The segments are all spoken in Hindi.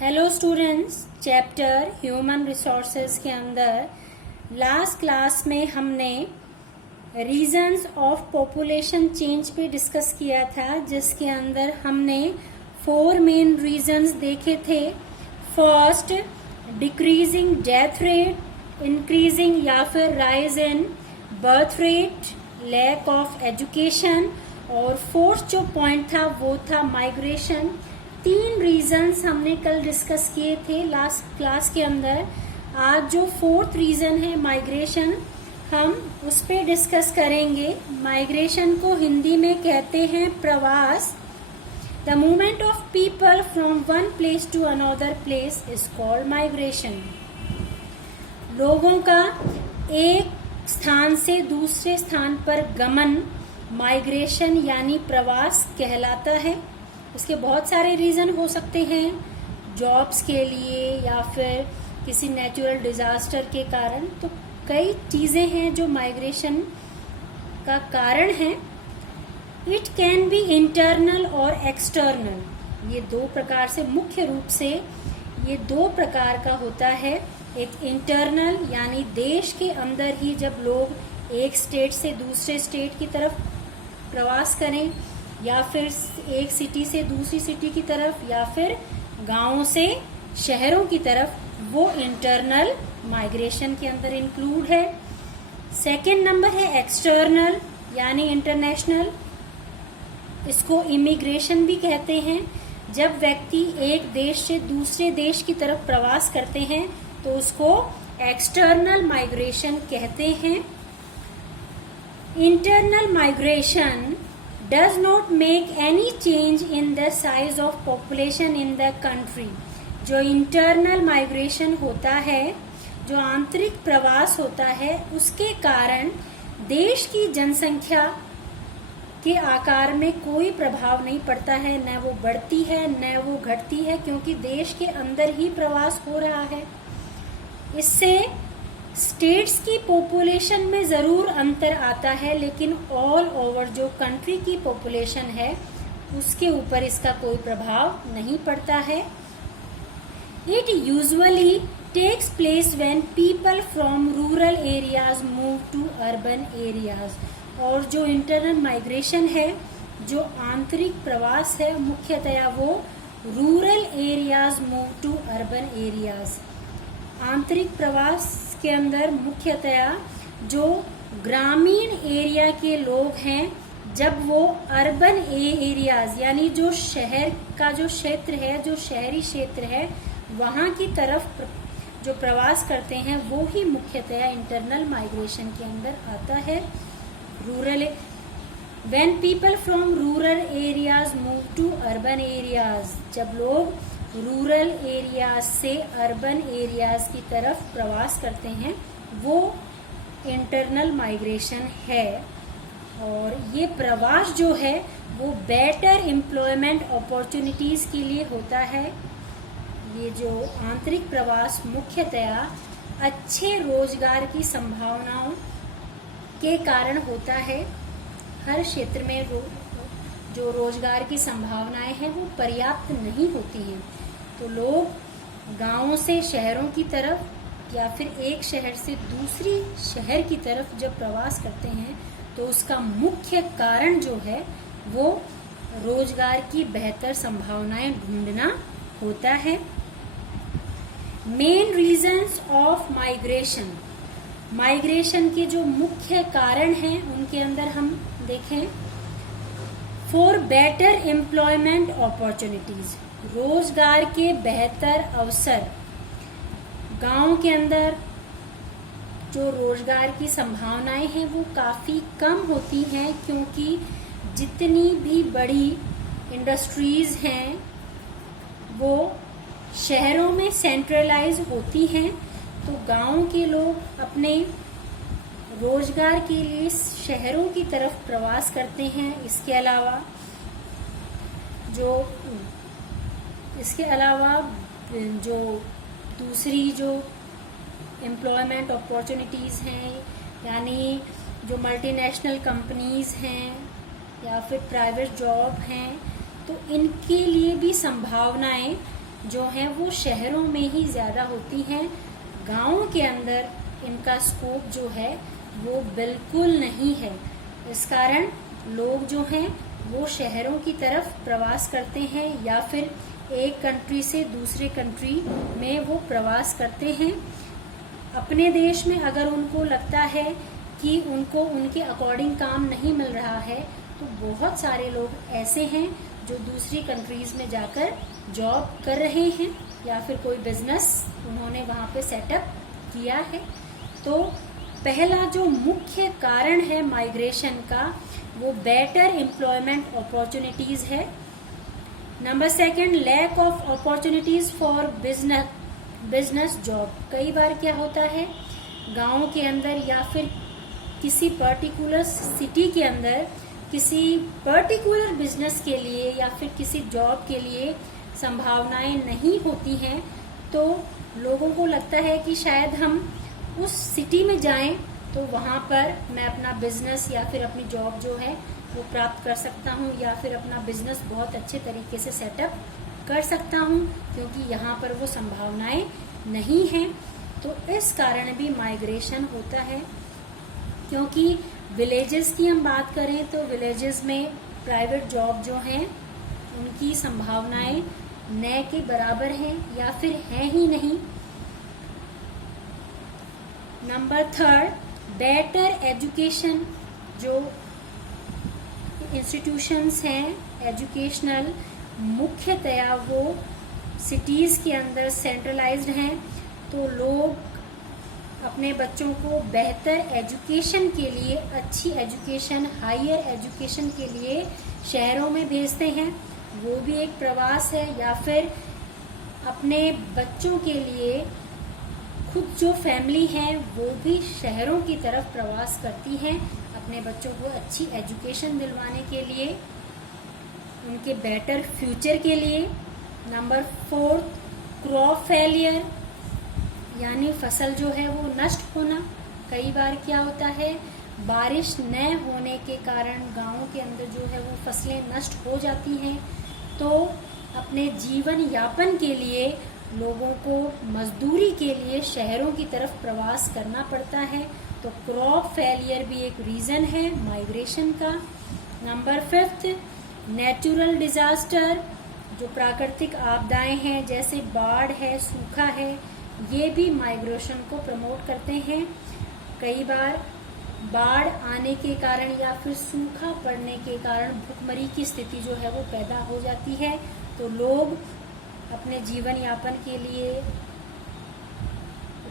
Hello students, chapter human resources के अंदर लास्ट क्लास में हमने रीजंस ऑफ पॉपुलेशन चेंज पे डिस्कस किया था, जिसके अंदर हमने 4 मेन रीजंस देखे थे। First, decreasing death rate, increasing या फिर rise in birth rate, lack of education, और फोर्थ जो पॉइंट था वो था माइग्रेशन। 3 रीजंस हमने कल डिस्कस किए थे लास्ट क्लास के अंदर। आज जो 4th रीजन है माइग्रेशन, हम उस पे डिस्कस करेंगे। माइग्रेशन को हिंदी में कहते हैं प्रवास। The movement of people from one place to another place is called migration. लोगों का एक स्थान से दूसरे स्थान पर गमन माइग्रेशन यानी प्रवास कहलाता है। इसके बहुत सारे रीजन हो सकते हैं, जॉब्स के लिए या फिर किसी नेचुरल डिजास्टर के कारण। तो कई चीजें हैं जो माइग्रेशन का कारण है। इट कैन बी इंटरनल और एक्सटर्नल। ये 2 प्रकार से, मुख्य रूप से ये 2 प्रकार का होता है। एक इंटरनल यानी देश के अंदर ही जब लोग एक स्टेट से दूसरे स्टेट की तरफ प्रवास करें, या फिर एक सिटी से दूसरी सिटी की तरफ, या फिर गांवों से शहरों की तरफ, वो इंटरनल माइग्रेशन के अंदर इंक्लूड है। सेकेंड नंबर है एक्सटर्नल यानी इंटरनेशनल। इसको इमिग्रेशन भी कहते हैं। जब व्यक्ति एक देश से दूसरे देश की तरफ प्रवास करते हैं तो उसको एक्सटर्नल माइग्रेशन कहते हैं। Internal migration does not make any change in the size of population in the country। जो इंटरनल माइग्रेशन होता है, जो आंतरिक प्रवास होता है, उसके कारण देश की जनसंख्या के आकार में कोई प्रभाव नहीं पड़ता है। न वो बढ़ती है न वो घटती है, क्योंकि देश के अंदर ही प्रवास हो रहा है। इससे स्टेट्स की पॉपुलेशन में जरूर अंतर आता है, लेकिन ऑल ओवर जो कंट्री की पॉपुलेशन है उसके ऊपर इसका कोई प्रभाव नहीं पड़ता है। It usually takes place when people from rural areas move to urban areas. और जो इंटरनल माइग्रेशन है, जो आंतरिक प्रवास है, मुख्यतया वो rural areas move to urban areas. आंतरिक प्रवास के अंदर मुख्यतया जो ग्रामीण एरिया के लोग हैं, जब वो अर्बन एरियाज यानी जो शहर का जो क्षेत्र है, जो शहरी क्षेत्र है, वहाँ की तरफ जो प्रवास करते हैं, वो ही मुख्यतया इंटरनल माइग्रेशन के अंदर आता है। Rural, when people from rural areas move to urban areas, जब लोग रूरल एरियाज से अर्बन एरियाज की तरफ प्रवास करते हैं, वो इंटरनल माइग्रेशन है। और ये प्रवास जो है वो बेटर एम्प्लॉयमेंट अपॉर्चुनिटीज के लिए होता है। ये जो आंतरिक प्रवास मुख्यतया अच्छे रोजगार की संभावनाओं के कारण होता है। हर क्षेत्र में जो रोजगार की संभावनाएं हैं वो पर्याप्त नहीं होती हैं, तो लोग गांवों से शहरों की तरफ या फिर एक शहर से दूसरी शहर की तरफ जब प्रवास करते हैं तो उसका मुख्य कारण जो है वो रोजगार की बेहतर संभावनाएं ढूंढना होता है। Main reasons of migration, migration के जो मुख्य कारण हैं उनके अंदर हम देखें। फॉर बेटर एम्प्लॉयमेंट अपॉर्चुनिटीज, रोजगार के बेहतर अवसर। गांव के अंदर जो रोजगार की संभावनाएं हैं वो काफ़ी कम होती हैं, क्योंकि जितनी भी बड़ी इंडस्ट्रीज हैं वो शहरों में सेंट्रलाइज होती हैं। तो गांव के लोग अपने रोजगार के लिए शहरों की तरफ प्रवास करते हैं। इसके अलावा जो दूसरी जो एम्प्लॉयमेंट अपॉर्चुनिटीज़ हैं, यानी जो मल्टीनेशनल कंपनीज़ हैं या फिर प्राइवेट जॉब हैं, तो इनके लिए भी संभावनाएं जो हैं वो शहरों में ही ज़्यादा होती हैं। गाँव के अंदर इनका स्कोप जो है वो बिल्कुल नहीं है। इस कारण लोग जो हैं वो शहरों की तरफ प्रवास करते हैं या फिर एक कंट्री से दूसरे कंट्री में वो प्रवास करते हैं। अपने देश में अगर उनको लगता है कि उनको उनके अकॉर्डिंग काम नहीं मिल रहा है तो बहुत सारे लोग ऐसे हैं जो दूसरी कंट्रीज में जाकर जॉब कर रहे हैं या फिर कोई बिजनेस उन्होंने वहाँ पे सेटअप किया है। तो पहला जो मुख्य कारण है माइग्रेशन का वो बेटर एम्प्लॉयमेंट अपॉर्चुनिटीज है। Number second, lack of opportunities for business job. कई बार क्या होता है गाँव के अंदर या फिर किसी पर्टिकुलर सिटी के अंदर किसी पर्टिकुलर बिजनेस के लिए या फिर किसी जॉब के लिए संभावनाएं नहीं होती हैं, तो लोगों को लगता है कि शायद हम उस सिटी में जाएं तो वहां पर मैं अपना बिजनेस या फिर अपनी जॉब जो है वो प्राप्त कर सकता हूं या फिर अपना बिजनेस बहुत अच्छे तरीके से सेटअप कर सकता हूं, क्योंकि यहाँ पर वो संभावनाएं नहीं हैं। तो इस कारण भी माइग्रेशन होता है। क्योंकि विलेजेस की हम बात करें तो विलेजेस में प्राइवेट जॉब जो हैं उनकी संभावनाएं न के बराबर हैं या फिर हैं ही नहीं। Number third, better education. जो इंस्टीट्यूशंस हैं एजुकेशनल मुख्यतया वो सिटीज के अंदर सेंट्रलाइज्ड हैं, तो लोग अपने बच्चों को बेहतर एजुकेशन के लिए, अच्छी एजुकेशन, हायर एजुकेशन के लिए शहरों में भेजते हैं। वो भी एक प्रवास है। या फिर अपने बच्चों के लिए खुद जो फैमिली है वो भी शहरों की तरफ प्रवास करती है अपने बच्चों को अच्छी एजुकेशन दिलवाने के लिए, उनके बेटर फ्यूचर के लिए। नंबर फोर्थ, क्रॉप फेलियर, यानी फसल जो है वो नष्ट होना। कई बार क्या होता है बारिश न होने के कारण गाँव के अंदर जो है वो फसलें नष्ट हो जाती हैं, तो अपने जीवन यापन के लिए लोगों को मजदूरी के लिए शहरों की तरफ प्रवास करना पड़ता है। तो क्रॉप फेलियर भी एक रीजन है माइग्रेशन का। Number fifth, natural disaster. जो प्राकृतिक आपदाएं हैं जैसे बाढ़ है, सूखा है, ये भी माइग्रेशन को प्रमोट करते हैं। कई बार बाढ़ आने के कारण या फिर सूखा पड़ने के कारण भुखमरी की स्थिति जो है वो पैदा हो जाती है, तो लोग अपने जीवन यापन के लिए,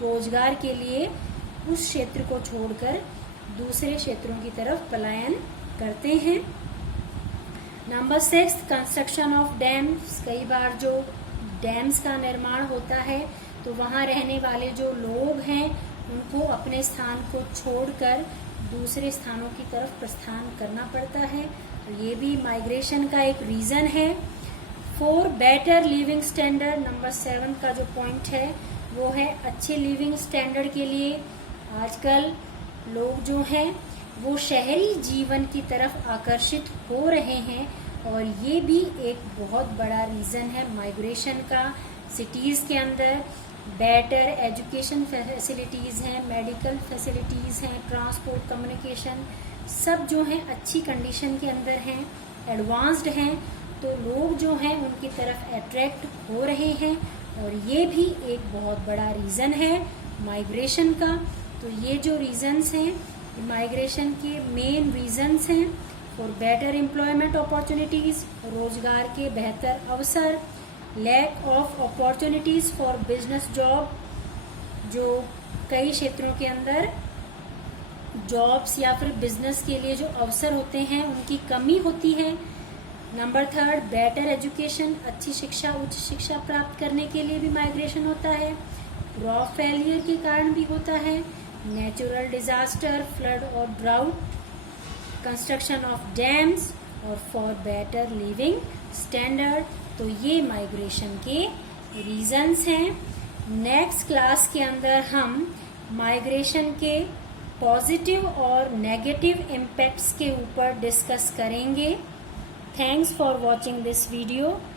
रोजगार के लिए उस क्षेत्र को छोड़कर दूसरे क्षेत्रों की तरफ पलायन करते हैं। Number 6, construction of dams. कई बार जो डैम्स का निर्माण होता है तो वहाँ रहने वाले जो लोग हैं उनको अपने स्थान को छोड़कर दूसरे स्थानों की तरफ प्रस्थान करना पड़ता है। तो ये भी माइग्रेशन का एक रीजन है। 4, बेटर लिविंग स्टैंडर्ड। नंबर 7 का जो पॉइंट है वो है अच्छे लिविंग स्टैंडर्ड के लिए आजकल लोग जो हैं वो शहरी जीवन की तरफ आकर्षित हो रहे हैं, और ये भी एक बहुत बड़ा रीजन है माइग्रेशन का। सिटीज के अंदर बेटर एजुकेशन फैसिलिटीज हैं, मेडिकल फैसिलिटीज हैं, ट्रांसपोर्ट, कम्युनिकेशन सब जो हैं अच्छी कंडीशन के अंदर हैं, एडवांस्ड हैं, तो लोग जो हैं उनकी तरफ अट्रैक्ट हो रहे हैं, और ये भी एक बहुत बड़ा रीजन है माइग्रेशन का। तो ये जो रीजन्स हैं माइग्रेशन के मेन रीजन्स हैं फॉर बेटर एम्प्लॉयमेंट अपॉर्चुनिटीज, रोजगार के बेहतर अवसर, lack of opportunities for business job, जो कई क्षेत्रों के अंदर जॉब्स या फिर बिजनेस के लिए जो अवसर होते हैं उनकी कमी होती है। नंबर 3, बेटर एजुकेशन, अच्छी शिक्षा, उच्च शिक्षा प्राप्त करने के लिए भी माइग्रेशन होता है। क्रॉप फेलियर के कारण भी होता है। नेचुरल डिजास्टर, फ्लड और ड्राउट, कंस्ट्रक्शन ऑफ डैम्स, और फॉर बेटर लिविंग स्टैंडर्ड। तो ये माइग्रेशन के रीजंस हैं। नेक्स्ट क्लास के अंदर हम माइग्रेशन के पॉजिटिव और नेगेटिव इम्पैक्ट्स के ऊपर डिस्कस करेंगे। Thanks for watching this video.